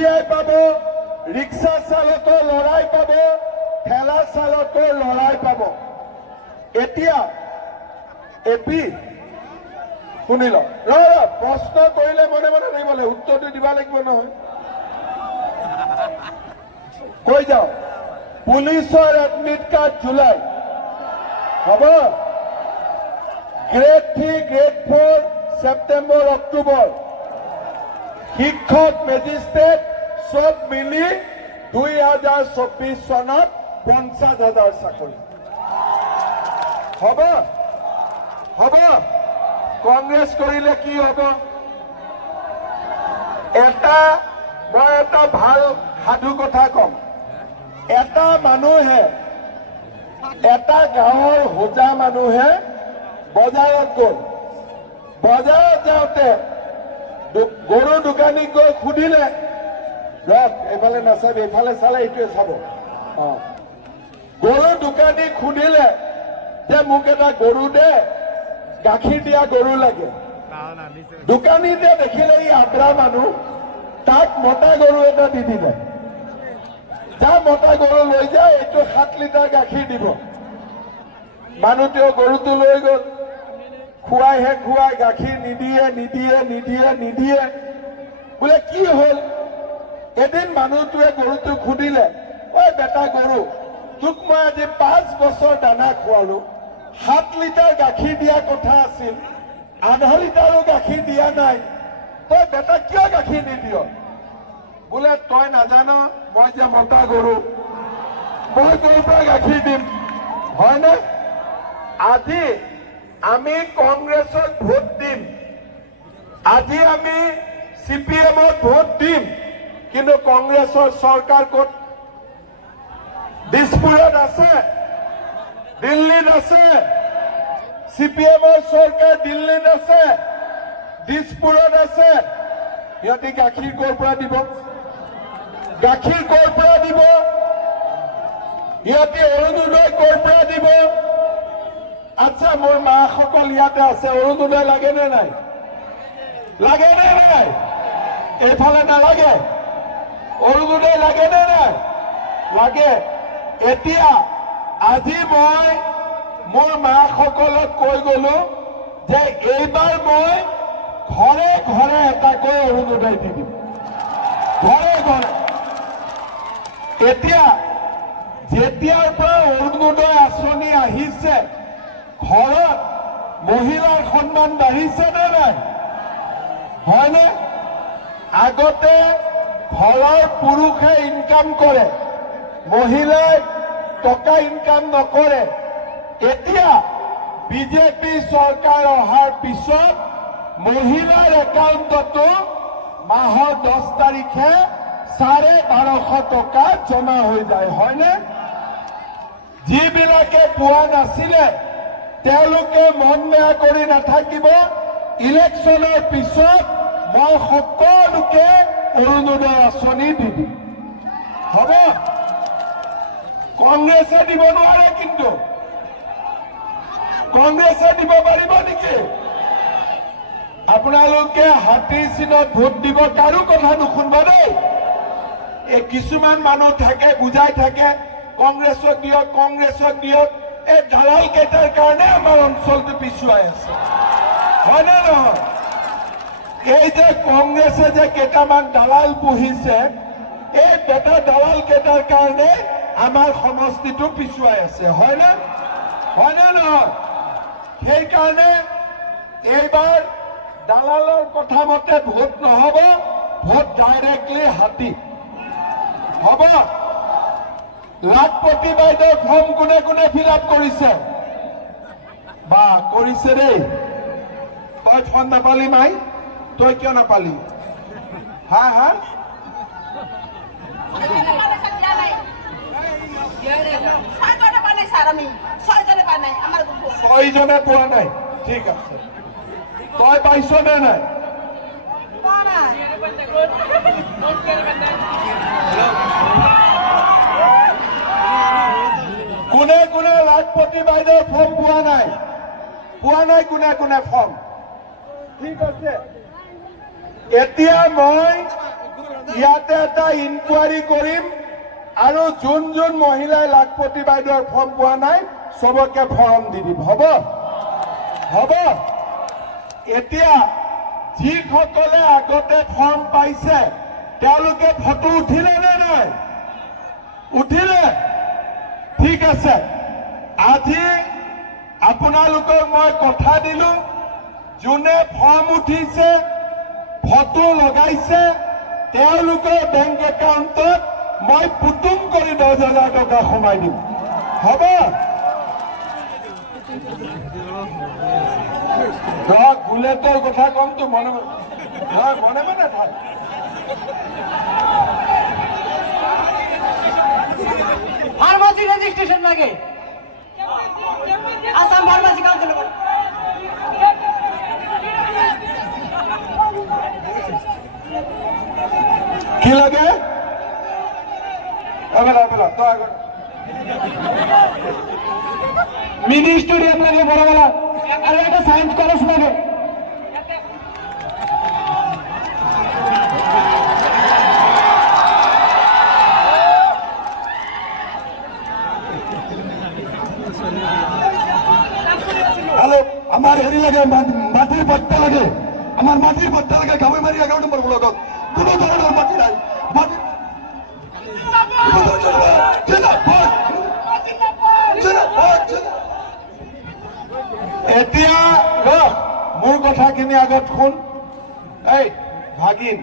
দুখীয়াই পাব, ৰিক্সা চালকৰ লৰাই পাব, ঠেলা চালকৰ লৰাই পাব। এতিয়া এপি শুনি ল, প্ৰশ্ন কৰিলে মনে মনে থাকিব লাগিব, উত্তৰটো দিব লাগিব নহয়। কৈ যাও, পুলিচৰ এডমিট কাৰ্ড জুলাই হ'ব, গ্ৰেড 3, গ্ৰেড 4 ছেপ্টেম্বৰ অক্টোবৰ, শিক্ষক মেজিষ্ট্ৰেট সব মিলি 2024 চনত 50,000 চাকৰি হ'ব। হ'ব, কংগ্ৰেছ কৰিলে কি হ'ব? মই এটা ভাল সাধু কথা কম। এটা মানুহে, এটা গাঁৱৰ হোজা মানুহে বজাৰত গ'ল। বজাৰত যাওঁতে গৰু দোকানীক গৈ সুধিলে, ৰক এইফালে নাচাবি, এইফালে চালে এইটোৱে চাব। গৰু দোকানীক সুধিলে যে মোক এটা গৰু দে, গাখীৰ দিয়া গৰু লাগে। দোকানীতে দেখিলে ই আগ্ৰা মানুহ, তাক মতা গৰু এটা দি দিলে। যা মতা গৰু লৈ যায়, এইটো 7 লিটাৰ গাখীৰ দিব। মানুহটোৱে গৰুটো লৈ গ'ল, খুৱাইহে খুৱাই গাখীৰ নিদিয়ে নিদিয়ে নিদিয়ে নিদিয়ে। বোলে কি হ'ল? এদিন মানুহটোৱে গৰুটোক সুধিলে, ঐ বেটা গৰু, তোক মই আজি 5 বছৰ দানা খোৱালো, 7 লিটাৰ গাখীৰ দিয়া কথা আছিল, আধা লিটাৰো গাখীৰ দিয়া নাই, তই বেটা কিয় গাখীৰ নিদিয়? বোলে তই নাজান, মই যে মতা গৰু, মই ক'ৰ পৰা গাখীৰ দিম? হয়নে? আজি আমি কংগ্ৰেছক ভোট দিম, আজি আমি CPMক ভোট দিম, কিন্তু কংগ্ৰেছৰ চৰকাৰ ক'ত? দিছপুৰত আছে, দিল্লীত আছে। CPMৰ চৰকাৰ দিল্লীত আছে, দিছপুৰত আছে। সিহঁতি গাখীৰ ক'ৰ পৰা দিব? গাখীৰ ক'ৰ পৰা দিব? সিহঁতি অৰুণোদয় ক'ৰ পৰা দিব? আচ্ছা, মোৰ মাসকল ইয়াতে আছে, অৰুণোদয় লাগে নে নাই? লাগে নে নাই? এইফালে নালাগে? অৰুণোদয় লাগে নে নাই? লাগে। এতিয়া আজি মই মোৰ মাসকলক কৈ গলো যে এইবাৰ মই ঘৰে ঘৰে এটাকৈ অৰুণোদয় দি দিম, ঘৰে ঘৰে। এতিয়া যেতিয়াৰ পৰা অৰুণোদয় আঁচনি আহিছে, ঘৰত মহিলাৰ সন্মান বাঢ়িছে নে নাই? হয়নে? আগতে ঘৰৰ পুৰুষে ইনকাম কৰে, মহিলাই টকা ইনকাম নকৰে। এতিয়া বিজেপি চৰকাৰ অহাৰ পিছত মহিলাৰ একাউণ্টতো মাহৰ 10 তাৰিখে 1250 টকা জমা হৈ যায়। হয়নে? যিবিলাকে পোৱা নাছিলে তেওঁলোকে মন বেয়া কৰি নাথাকিব, ইলেকশ্যনৰ পিছত মই সকলোকে অৰুণোদয় আঁচনি দি দিম। হ'ব? কংগ্ৰেছে দিব নোৱাৰে, কিন্তু কংগ্ৰেছে দিব পাৰিব নেকি? আপোনালোকে হাতীৰ চিনত ভোট দিব, কাৰো কথা নুশুনিব দেই। এই কিছুমান মানুহ থাকে, বুজাই থাকে, কংগ্ৰেছক দিয়ক, কংগ্ৰেছক দিয়ক। এই দালাল কেইটাৰ কাৰণে আমাৰ অঞ্চলটো পিছুৱাই আছে, হয়নে নহয়? এই যে কংগ্ৰেছে যে কেইটামান দালাল পুহিছে, এই বেটা দালাল কেইটাৰ কাৰণে আমাৰ সমষ্টিটো পিছুৱাই আছে, হয়নে? হয়নে নহয়? সেইকাৰণে এইবাৰ দালালৰ কথা মতে ভোট নহব, ভোট ডাইৰেক্টলি হাতী হ'ব। লাখপতি বাইদেউ ফৰ্ম কোনে কোনে ফিল-আপ কৰিছে? বা কৰিছে দেই। তই ফোন নাপালি মাই? তই কিয় নাপালি? হা হা? ছয়জনে পোৱা নাই। ঠিক আছে, তই পাইছ নে নাই? কোনে কোনে লাখপতি বাইদেউৰ ফৰ্ম পোৱা নাই? পোৱা নাই কোনে কোনে ফৰ্ম? ঠিক আছে, এতিয়া মই ইয়াতে এটা ইনকুৱাৰী কৰিম আৰু যোন যোন মহিলাই লাখপতি বাইদেউৰ ফৰ্ম পোৱা নাই সবকে ফৰ্ম দি দিম হ'ব হ'ব এতিয়া যিসকলে আগতে ফৰ্ম পাইছে তেওঁলোকে ফটো উঠিলে নে নাই উঠিলে ঠিক আছে আজি আপোনালোকক মই কথা দিলো যোনে ফৰ্ম উঠিছে ফটো লগাইছে তেওঁলোকৰ বেংক একাউণ্টত মই পুতুম কৰি 10,000 টকা সোমাই দিম হ'ব বুলেটৰ কথা কমতো মনে মনে মনে থাক ফার্মাসি রেজিস্ট্রেশন লাগে আসাম ফার্মাসি কাউন্সিল কি লাগে তো মিনি স্টেডিয়াম লাগে বড় বড় আর একটা সায়েন্স কলেজ লাগে হ্যালো আমার হেরি লাগে মাটির পট্টা লাগে আমার মাটির পট্টা লাগে গাঁৱে মাৰি একাউন্ট নম্বৰ ব্লকত কোনো ধৰনেৰ মাটি নাই মাটি এতিয়া মোৰ কথাখিনি আগত শুন এই ভাগিন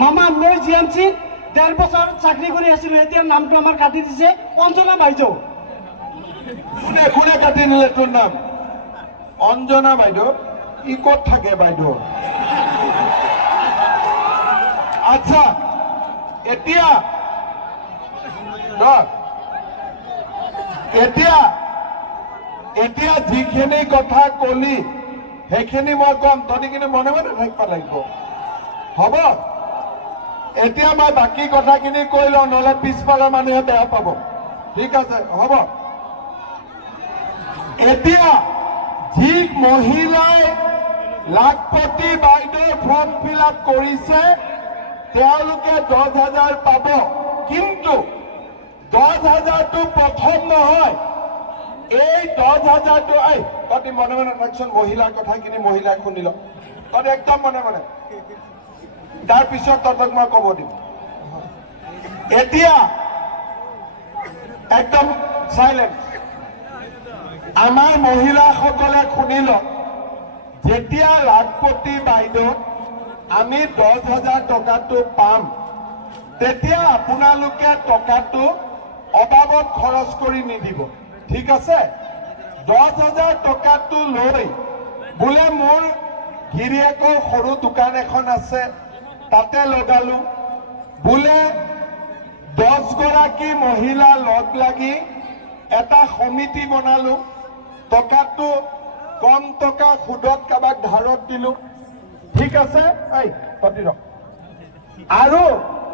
মামা মই জিএমসি 1.5 বছৰ চাকৰি কৰি আছিলো এতিয়া নামটো আমাৰ কাটি দিছে অঞ্জনা বাইদেউ কোনে কোনে কাটি নিলে তোৰ নাম অঞ্জনা বাইদেউ ই ক'ত থাকে বাইদেউ আচ্ছা এতিয়া এতিয়া যিখিনি কথা কলি সেইখিনি মই কম তহঁতি কিন্তু মনে মনে থাকিব লাগিব হ'ব এতিয়া মই বাকী কথাখিনি কৈ লওঁ নহ'লে পিছফালৰ মানুহে বেয়া পাব ঠিক আছে হ'ব এতিয়া যি মহিলাই লাখপতি বাইদেউৰ ফৰ্ম ফিল আপ কৰিছে তেওঁলোকে 10,000 পাব কিন্তু 10,000টো প্ৰথম নহয় এই 10,000টো তহঁতি মনে মনে থাকচোন মহিলাৰ কথাখিনি মহিলাই শুনি ল তহঁতি একদম মনে মনে তাৰপিছত তহঁতক মই ক'ব দিম এতিয়া একদম চাইলেণ্ট আমাৰ মহিলাসকলে শুনি ল যেতিয়া লাখপতি বাইদেউ আমি 10,000 টকাটো পাম তেতিয়া আপোনালোকে টকাটো অবাবত খৰচ কৰি নিদিব ঠিক আছে 10,000 টকাটো লৈ বোলে মোৰ গিৰিয়েকৰ সৰু দোকান এখন আছে তাতে লগালো বোলে 10 গৰাকী মহিলা লগ লাগি এটা সমিতি বনালো টকাটো কম টকা সুদত কাবাক ধাৰত দিলো ঠিক আছে এই পাতি ৰ আৰু